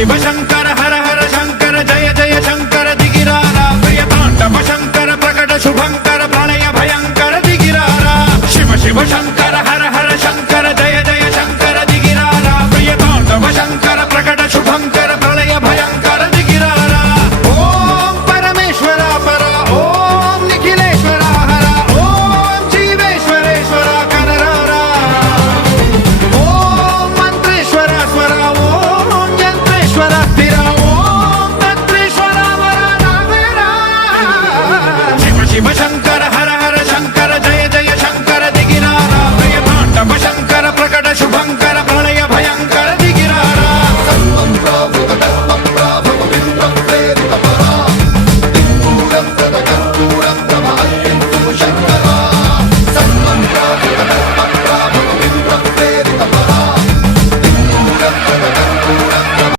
शिव शंकर हर हर शंकर जय जय शंकर दिगिरारा प्रिय तांडव शंकर प्रकट शुभंकर प्रणय भयंकर दिगिरारा शिव शिव शंकर हर हर शंकर जय जय शंकर दिगिरारा प्रिय तांडव शंकर प्रकट शुभंकर